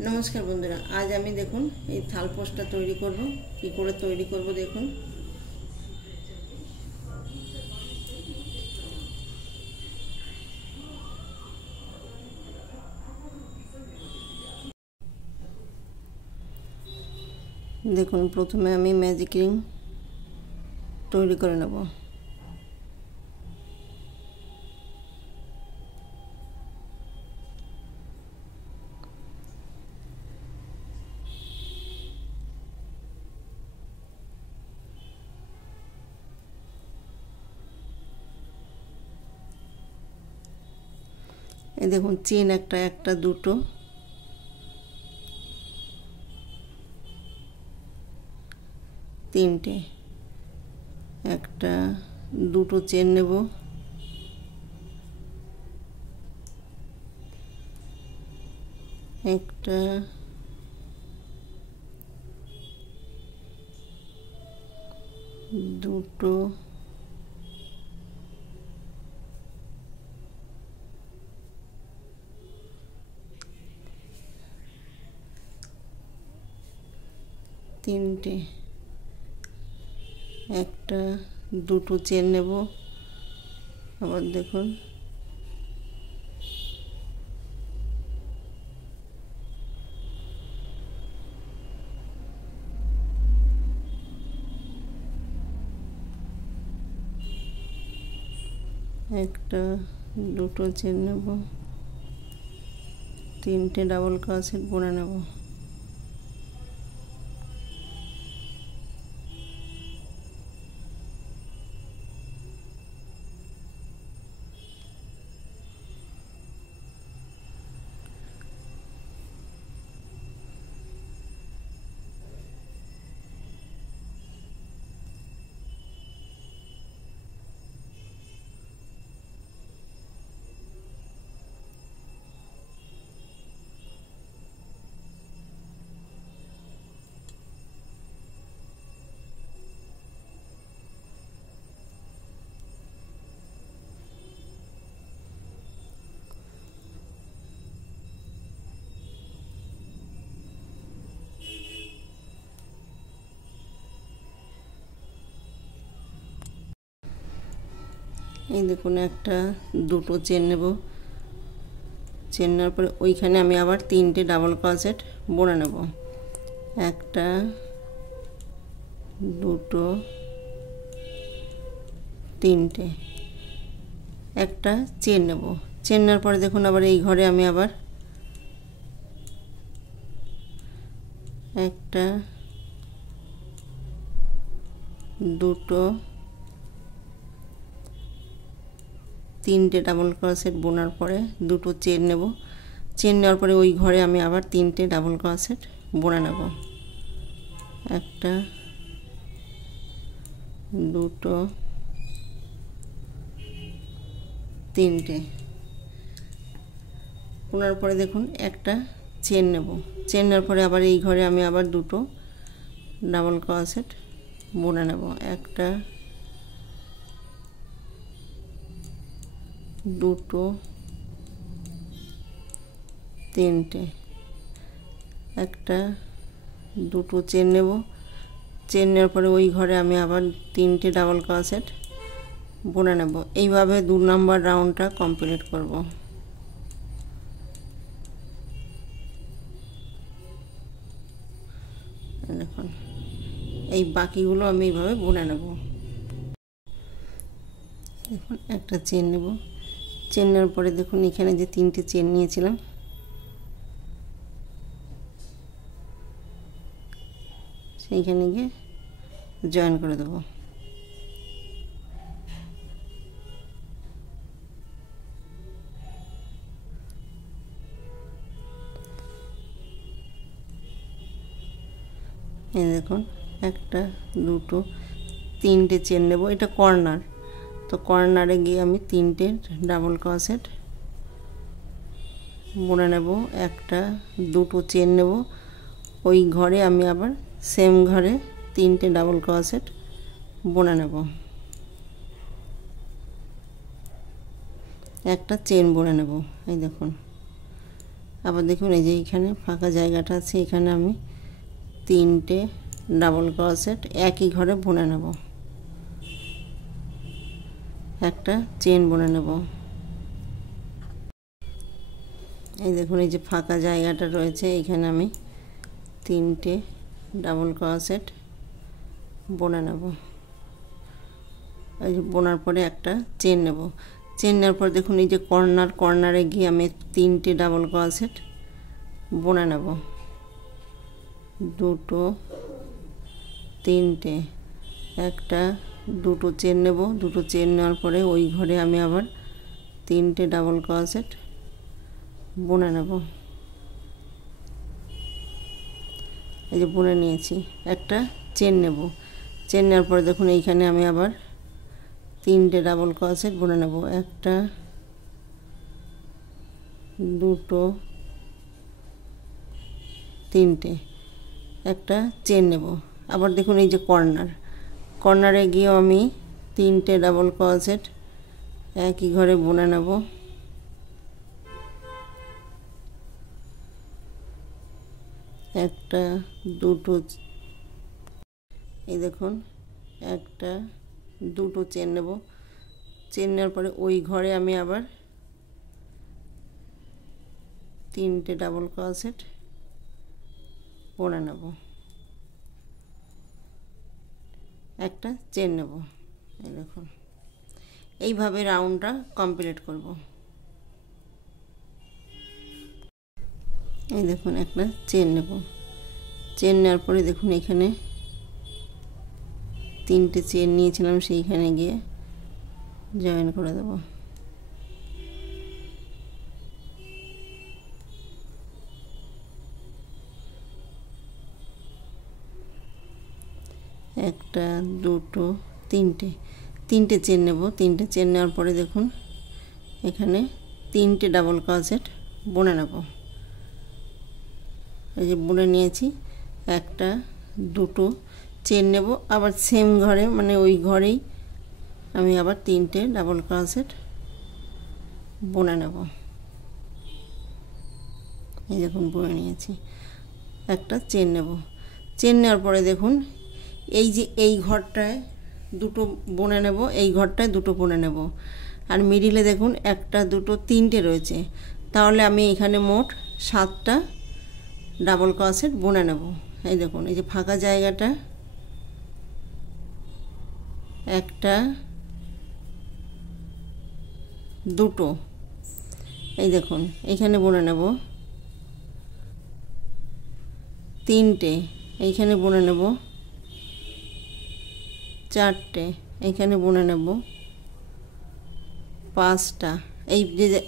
नमस्कार बंधुरा आज आमी देखुन ये थालपोस्टा तैरी करब कि करे तैरी करब देखुन। देखुन प्रथमे आमी मैजिक रिंग तैरी करे नेब। देखुन चेन एक दुटो तीनटे एक दुटो चेन नेब एक दुटो तीनटे एक दुटो चेन नेब। आबार देखुन एक दुटो चेन नेब तीनटे डाबल क्रोशेट बुने नेब। এই দেখুন একটা দুটো চেন নেব। চেন নেওয়ার পরে ওইখানে আমি আবার তিনটে ডাবল ক্রোশেট বুনে নেব। একটা দুটো তিনটে একটা চেন নেব। চেন নেওয়ার পরে দেখুন আবার এই ঘরে আমি আবার একটা দুটো तीनटे डाबल क्रोशेट बोनार परे दुटो चेन नेब। चेन नेওয়ার পরে ওই ঘরে আমি আবার তিনটে ডাবল ক্রোশেট বুনে নেব। একটা দুটো তিনটে বোনার পরে দেখুন একটা চেন নেব। চেন নেওয়ার পরে আবার এই ঘরে আমি আবার দুটো ডাবল ক্রোশেট বুনে নেব। একটা দুটো তিনটে একটা দুটো চেন নেব। চেন নেওয়ার পরে ওই ঘরে আমি আবার তিনটে ডাবল ক্রোশেট বুনে নেব। এইভাবে 2 নম্বর রাউন্ডটা কমপ্লিট করব। দেখুন এই বাকিগুলো আমি এইভাবে বুনে নেব। দেখুন একটা চেন নেব। চেন নেওয়ার পরে দেখুন এখানে যে তিনটে চেন নিয়েছিলাম সেইখানে গিয়ে জয়েন করে দেব। এই দেখুন একটা দুটো তিনটে চেন নেব। এটা কর্নার, তো কর্নারে গিয়ে আমি তিনটে ডাবল ক্রোশেট বুনে নেব। একটা দুটো চেন নেব। ওই ঘরে আমি আবার সেম ঘরে তিনটে ডাবল ক্রোশেট বুনে নেব। একটা চেন বুনে নেব। এই দেখুন আবার দেখুন এই যে এইখানে ফাঁকা জায়গাটা আছে, এখানে আমি 3টে ডাবল ক্রোশেট একই ঘরে বুনে নেব, একটা চেন বুনে নেব। এই দেখুন এই যে ফাঁকা জায়গাটা রয়েছে, এখানে আমি 3টে ডাবল ক্রোশেট বুনে নেব। এই যে বোনার পরে একটা চেন নেব, চেন নেওয়ার পর দেখুন এই যে কর্নারে গিয়ে আমি 3টে ডাবল ক্রোশেট বুনে নেব, 2টো 3টে, একটা 2টো চেন নেব। 2টো চেন নেওয়ার পরে ওই ঘরে আমি আবার 3টে ডাবল ক্রোশেট বুনে নেব। এই যে বুনে নিয়েছি, একটা চেন নেব, চেন নেওয়ার পরে দেখুন এইখানে আমি আবার 3টে ডাবল ক্রোশেট বুনে নেব, একটা 2টো 3টে, একটা চেন নেব। আবার দেখুন এই যে কর্নারে গিয়েও আমি 3টে ডাবল ক্রোশেট একই ঘরে বুনে নেব, একটা 2টো, এই দেখুন একটা 2টো চেন নেব, চেন নেওয়ার পরে ওই ঘরে আমি আবার 3টে ডাবল ক্রোশেট বুনে নেব, একটা চেন নেব। এই দেখুন এইভাবে রাউন্ডটা কমপ্লিট করব। এই দেখুন একটা চেন নেব, চেন নেওয়ার পরে দেখুন এখানে 3টে চেন নিয়েছিলাম, সেইখানে গিয়ে জয়েন করে দেব। একটা 2টো 3টে চেন নেব, 3টে চেন নেওয়ার পরে দেখুন এখানে 3টে ডাবল ক্রোশেট বুনে নেব। এই যে বুনে নিয়েছি, একটা 2টো চেন নেব, আবার সেম ঘরে মানে ওই ঘরেই আমি আবার 3টে ডাবল ক্রোশেট বুনে নেব। এই দেখুন বুনে নিয়েছি, একটা চেন নেব, চেন নেওয়ার পরে দেখুন এই যে এই ঘরটায় 2টো বুনে নেব, এই ঘরটায় 2টো বুনে নেব, আর মিডিলে দেখুন একটা 2টো 3টে রয়েছে, তাহলে আমি এখানে মোট 7টা ডাবল ক্রোশেট বুনে নেব। এই দেখুন এই যে ফাঁকা জায়গাটা, একটা 2টো, এই দেখুন এইখানে বুনে নেব, 3টে এইখানে বুনে নেব, 4টে এইখানে বুনে নেব, 5টা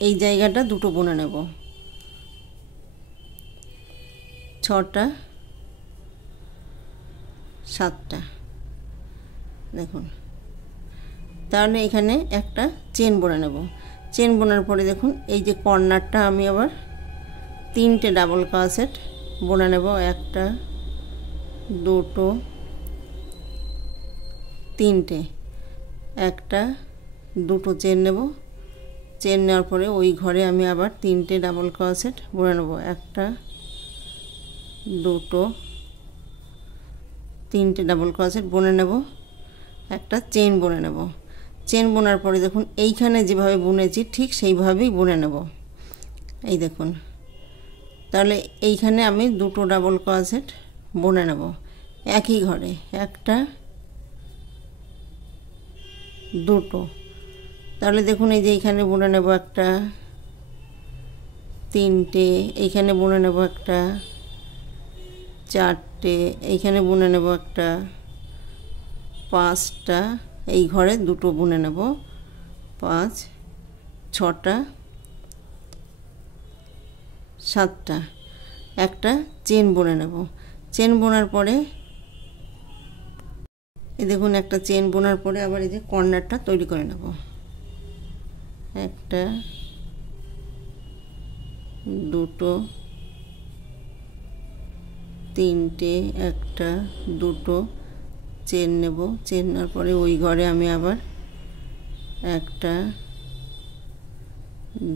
এই জায়গাটা 2টো বুনে নেব, 6টা 7টা। দেখুন তাহলে এখানে একটা চেন বুনে নেব, চেন বোনার পরে দেখুন এই যে কর্নারটা আমি আবার 3টে ডাবল ক্রোশেট বুনে নেব, একটা 2টো 3টে, একটা 2টো চেন নেব, চেন নেওয়ার পরে ওই ঘরে আমি আবার 3টে ডাবল ক্রোশেট বুনে নেব, একটা 2টো 3টে ডাবল ক্রোশেট বুনে নেব, একটা চেন বুনে নেব। চেন বোনার পরে দেখুন এইখানে যেভাবে বুনেছি ঠিক সেইভাবেই বুনে নেব। এই দেখুন তাহলে এইখানে আমি 2টো ডাবল ক্রোশেট বুনে নেব একই ঘরে, একটা 2টো, তাহলে দেখুন এই যে এইখানে বুনে নেব একটা 3টে, এইখানে বুনে নেব একটা 4টে, এইখানে বুনে নেব একটা 5টা, এই ঘরে 2টো বুনে নেব 5, 6টা 7টা, একটা চেন বুনে নেব। চেন বোনার পরে এই দেখুন একটা চেন বোনার পরে আবার এই যে কর্নারটা তৈরি করে নেব, একটা 2টো 3টে, একটা 2টো চেন নেব, চেন নেওয়ার পরে ওই ঘরে আমি আবার একটা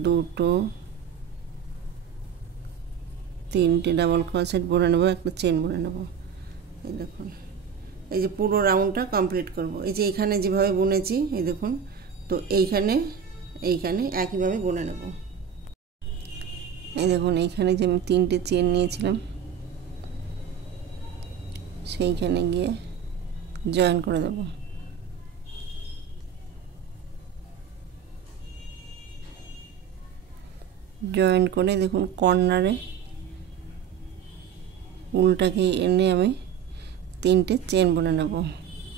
2টো তিনটে ডাবল ক্রোশেট বুনে নেব, একটা চেন বুনে নেব। এই দেখুন, এই যে পুরো রাউন্ডটা কমপ্লিট করব। এই যে এখানে যেভাবে বুনেছি এই দেখুন, তো এইখানে একইভাবে বুনে নেব। এই দেখুন, এইখানে যে আমি তিনটে চেন নিয়েছিলাম সেইখানে গিয়ে জয়েন করে দেব। জয়েন করে দেখুন কর্নারে উল্টাকে এনে আমি তিনটে চেন বুনে নেব।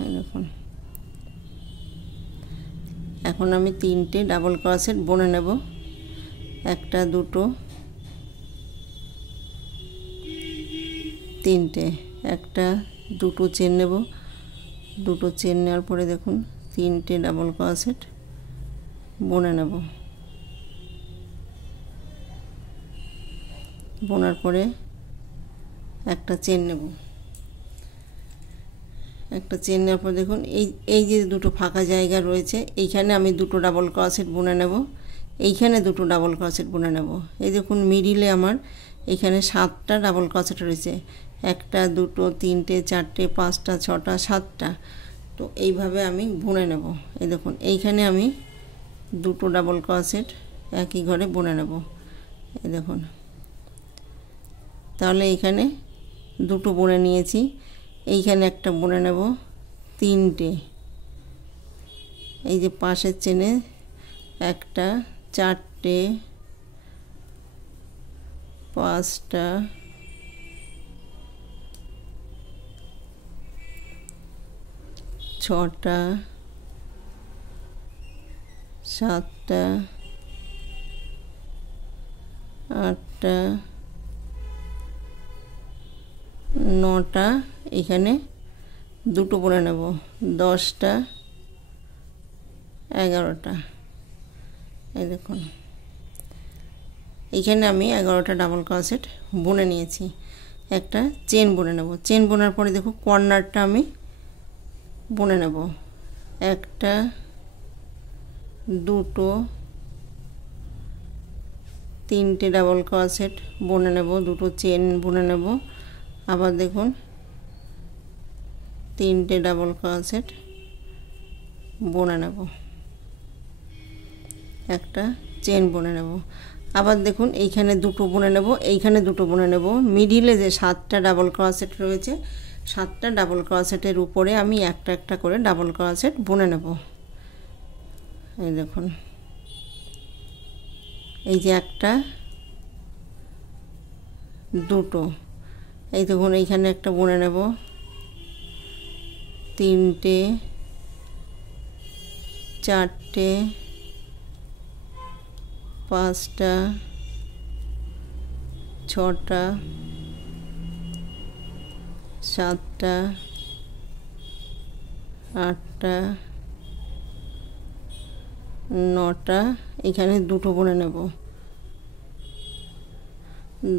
এই দেখুন, এখন আমি তিনটে ডাবল ক্রোশেট বুনে নেব, একটা দুটো তিনটে, একটা দুটো চেন নেব, দুটো চেন নেওয়ার পরে দেখুন তিনটে ডাবল ক্রোশেট বুনে নেব। বোনার পরে একটা চেন নেব, একটা চেন নেওয়ার পর দেখুন এই যে দুটো ফাঁকা জায়গা রয়েছে এইখানে আমি দুটো ডাবল ক্রোশেট বুনে নেব, এইখানে দুটো ডাবল ক্রোশেট বুনে নেব। এই দেখুন মিডিলে আমার এইখানে 7টা ডাবল ক্রোশেট রয়েছে, একটা দুটো তিনটে চারটে পাঁচটা ছটা সাতটা, তো এইভাবে আমি বুনে নেব। এই দেখুন এইখানে আমি দুটো ডাবল ক্রোশেট একই ঘরে বুনে নেব। এই দেখুন, তাহলে এইখানে দুটো বুনে নিয়েছি, এইখানে একটা বুনে নেব তিনটে, এই যে পাশের চেনে একটা চারটে পাঁচটা ছটা সাতটা আটটা নটা, এখানে দুটো বুনে নেব, 10টা 11টা। এই দেখুন এইখানে আমি 11টা ডাবল ক্রোশেট বুনে নিয়েছি, একটা চেন বুনে নেব। চেন বোনার পরে দেখো কর্নারটা আমি বুনে নেব, একটা দুটো তিনটে ডাবল ক্রোশেট বুনে নেব, দুটো চেন বুনে নেব, আবার দেখুন তিনটে ডাবল ক্রোশেট বুনে নেব, একটা চেন বুনে নেব, আবার দেখুন এইখানে দুটো বুনে নেব, এইখানে দুটো বুনে নেব। মিডিলে যে 7টা ডাবল ক্রোশেট রয়েছে 7টা ডাবল ক্রোশেটের উপরে আমি একটা একটা করে ডাবল ক্রোশেট বুনে নেব। এই দেখুন, এই যে একটা দুটো, এই দেখুন এইখানে একটা বুনে নেব, তিনটে চারটে পাঁচটা ছটা সাতটা আটটা নটা, এখানে দুটো বুনে নেব,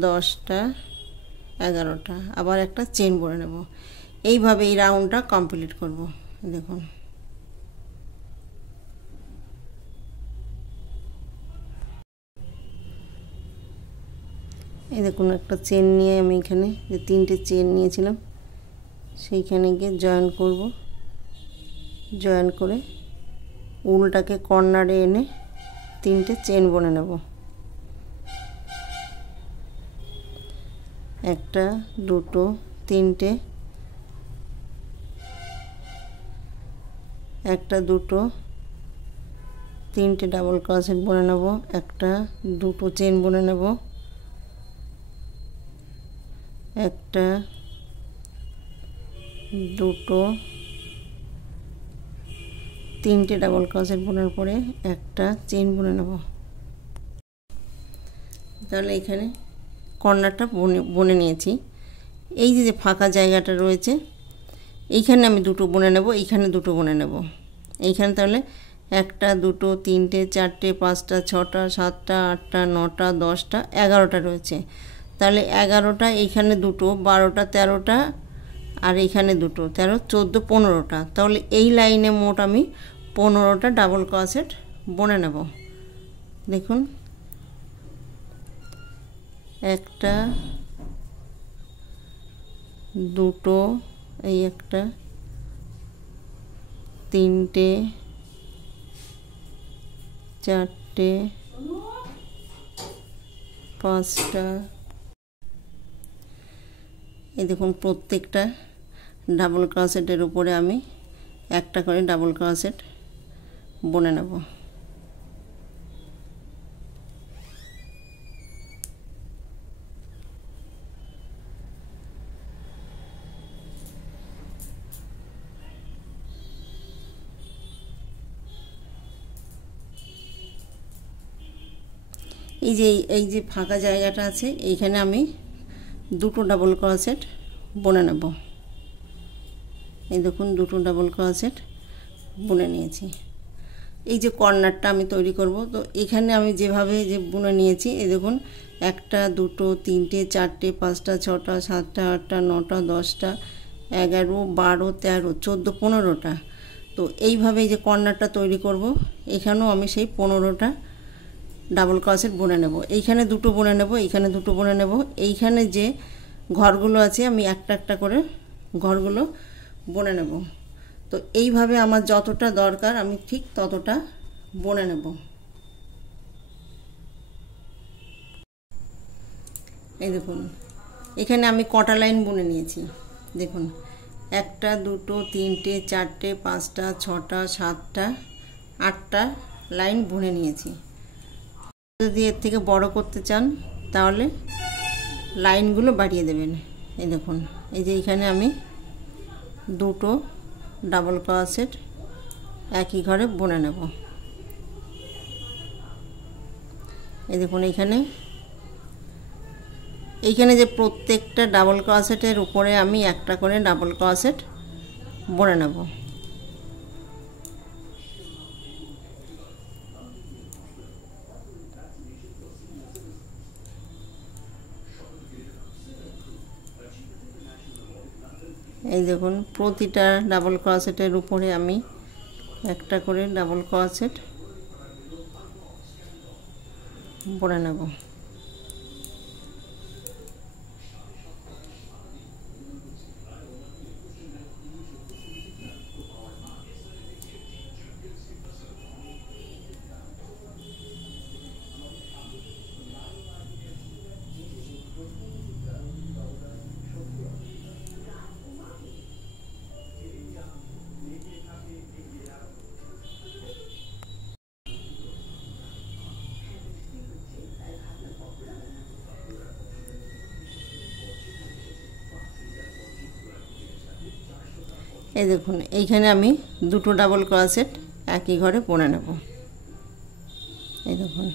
10টা 11টা, আবার একটা চেন বুনে নেব। এইভাবে এই রাউন্ডটা কমপ্লিট করব। দেখুন এই দেখুন একটা চেন নিয়ে আমি এখানে যে তিনটে চেন নিয়েছিলাম সেইখানে গিয়ে জয়েন করব, জয়েন করে উলটাকে কর্নারে এনে তিনটে চেন বুনে নেব, একটা দুটো তিনটে, একটা দুটো তিনটে ডাবল ক্রোশেট বুনে নেব, একটা দুটো চেন বুনে নেব, একটা দুটো তিনটে ডাবল ক্রোশেট বোনার পরে একটা চেন বুনে নেব। তাহলে এখানে কর্নারটা বুনে নিয়েছি। এই যে ফাঁকা জায়গাটা রয়েছে এইখানে আমি দুটো বুনে নেব, এইখানে দুটো বুনে নেব। এইখানে তাহলে একটা দুটো তিনটে চারটে পাঁচটা ছটা সাতটা আটটা নটা 10টা 11টা রয়েছে, তাহলে 11টা, এইখানে দুটো 12টা 13টা, আর এইখানে দুটো 13 14 15টা, তাহলে এই লাইনে মোট আমি 15টা ডাবল ক্রোশেট বুনে নেব। দেখুন একটা দুটো, এই একটা, তিনটে, চারটে, পাঁচটা। এই দেখুন প্রত্যেকটা ডাবল ক্রোশেটের উপরে আমি একটা করে ডাবল ক্রোশেট বুনে নেব। এই যে ফাঁকা জায়গাটা আছে এইখানে আমি দুটো ডাবল ক্রোশেট বুনে নেব। এই দেখুন দুটো ডাবল ক্রোশেট বুনে নিয়েছি। এই যে কর্নারটা আমি তৈরি করব, তো এখানে আমি যেভাবে যে বুনে নিয়েছি, এই দেখুন একটা, দুটো, তিনটে, চারটে, পাঁচটা, ছটা, সাতটা, আটটা, নটা, 10টা, 11, 12, 13, 14, 15টা। তো এইভাবে এই যে কর্নারটা তৈরি করব, এখানেও আমি সেই 15টা ডাবল ক্রোশেট বুনে নেব। এইখানে দুটো বুনে নেব, এইখানে দুটো বুনে নেব। এইখানে যে ঘরগুলো আছে আমি একটা একটা করে ঘরগুলো বুনে নেব। তো এইভাবে আমার যতটা দরকার আমি ঠিক ততটা বুনে নেব। এই দেখুন এখানে আমি কটা লাইন বুনে নিয়েছি। দেখুন একটা, দুটো, তিনটে, চারটে, পাঁচটা, ছটা, সাতটা, 8টা লাইন বুনে নিয়েছি। যদি এর থেকে বড় করতে চান তাহলে লাইনগুলো বাড়িয়ে দেবেন। এই দেখুন এই যে এখানে আমি দুটো ডাবল ক্রোশেট একই ঘরে বুনে নেব। এই দেখুন এইখানে যে প্রত্যেকটা ডাবল ক্রোশেটের উপরে আমি একটা করে ডাবল ক্রোশেট বুনে নেব। এই দেখুন প্রতিটা ডাবল ক্রোশেটের উপরে আমি একটা করে ডাবল ক্রোশেট বুনে নেব। এই দেখুন এইখানে আমি দুটো ডাবল ক্রোশেট একই ঘরে বুনে নেব। এই দেখুন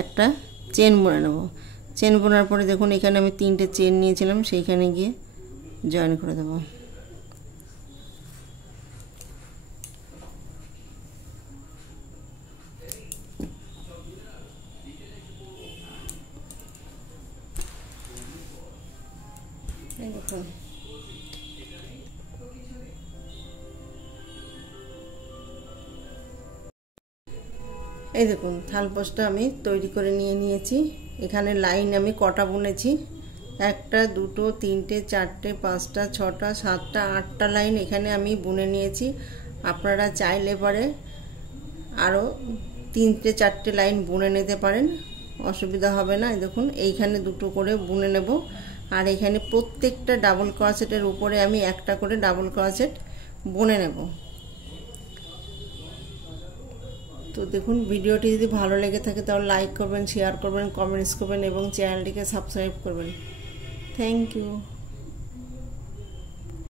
একটা চেন বুনে নেব। চেন বোনার পরে দেখুন এখানে আমি 3টে চেন নিয়েছিলাম, সেইখানে গিয়ে জয়েন করে দেব। এই দেখুন থালপোসটা আমি তৈরি করে নিয়েছি। এখানে লাইন আমি কটা বুনেছি, একটা, দুটো, তিনটে, চারটে, পাঁচটা, ছটা, সাতটা, 8টা লাইন এখানে আমি বুনে নিয়েছি। আপনারা চাইলে পরে আরও 3টে 4টে লাইন বুনে নিতে পারেন, অসুবিধা হবে না। দেখুন এইখানে দুটো করে বুনে নেব, আর এখানে প্রত্যেকটা ডাবল ক্রোশেটের উপরে আমি একটা করে ডাবল ক্রোশেট বুনে নেব। তো দেখুন ভিডিওটি যদি ভালো লেগে থাকে তাহলে লাইক করবেন, শেয়ার করবেন, কমেন্টস করবেন এবং চ্যানেলটিকে সাবস্ক্রাইব করবেন। Thank you.